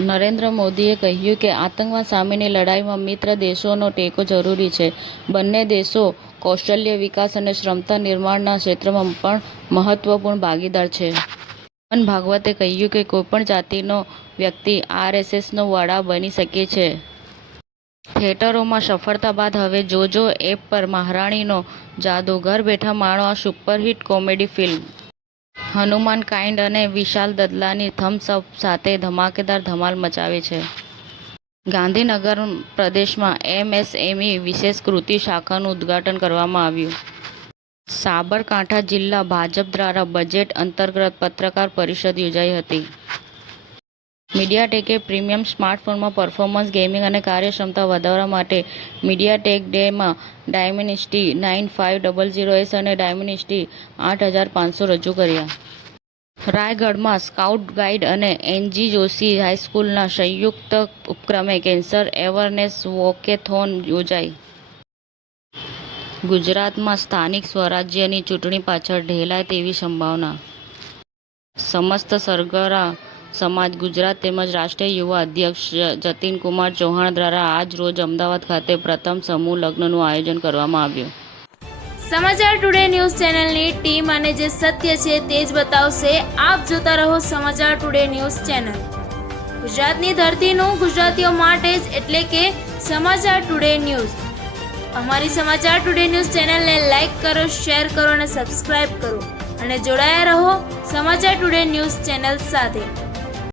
નરેન્દ્ર મોદીએ કહ્યું કે આતંકવાદ સામેની લડાઈમાં મિત્ર દેશોનો ટેકો જરૂરી છે. બંને દેશો કૌશલ્ય વિકાસ અને ક્ષમતા નિર્માણના ક્ષેત્રમાં પણ મહત્વપૂર્ણ ભાગીદાર છે. મોહન ભાગવતે કહ્યું કે કોઈપણ જાતિનો વ્યક્તિ આરએસએસનો વડા બની શકે છે. થિયેટરોમાં સફળતા બાદ હવે જોજો એપ પર મહારાણીનો જાદુ. ઘર બેઠા માણો આ superhit comedy film. Hanuman kind અને વિશાલ દદલાની થમ્સ અપ સાથે ધમાકેદાર ધમાલ મચાવે છે. ગાંધીનગર પ્રદેશમાં એમએસએમઈ વિશેષ કૃષિ શાખાનું ઉદ્ઘાટન કરવામાં આવ્યું. સાબરકાંઠા જિલ્લા ભાજપ દ્વારા બજેટ અંતર્ગત પત્રકાર પરિષદ યોજાઈ હતી. મીડિયાટેકે પ્રીમિયમ સ્માર્ટફોનમાં પરફોર્મન્સ, ગેમિંગ અને કાર્યક્ષમતા વધારવા માટે મીડિયાટેક ડે-માં ડાયમેન્સિટી 9500S અને ડાયમેન્સિટી 8500 રજૂ કર્યા. રાયગઢમાં સ્કાઉટ ગાઈડ અને એનજી જોશી હાઈસ્કૂલના સંયુક્ત ઉપક્રમે કેન્સર એવરનેસ વોકેથોન યોજાઈ. ગુજરાતમાં સ્થાનિક સ્વરાજ્યની ચૂંટણી પાછળ ઢેલાય તેવી સંભાવના. સમસ્ત સરગરા સમાજ ગુજરાત તેમજ રાષ્ટ્રીય યુવા અધ્યક્ષ જતીનકુમાર ચૌહાણ દ્વારા આજ રોજ અમદાવાદ ખાતે પ્રથમ સમૂહ લગ્નનું આયોજન કરવામાં આવ્યું. સમાચાર ટુડે ન્યૂઝ ચેનલની ટીમ અને જે સત્ય છે તે જ બતાવશે. આપ જોતા રહો સમાચાર ટુડે ન્યૂઝ ચેનલ. ગુજરાતની ધરતીનું ગુજરાતીઓ માટે જ, એટલે કે સમાચાર ટુડે ન્યૂઝ. અમારી સમાચાર ટુડે ન્યૂઝ ચેનલને લાઇક કરો, શેર કરો અને સબસ્ક્રાઇબ કરો અને જોડાયા રહો સમાચાર ટુડે ન્યૂઝ ચેનલ સાથે.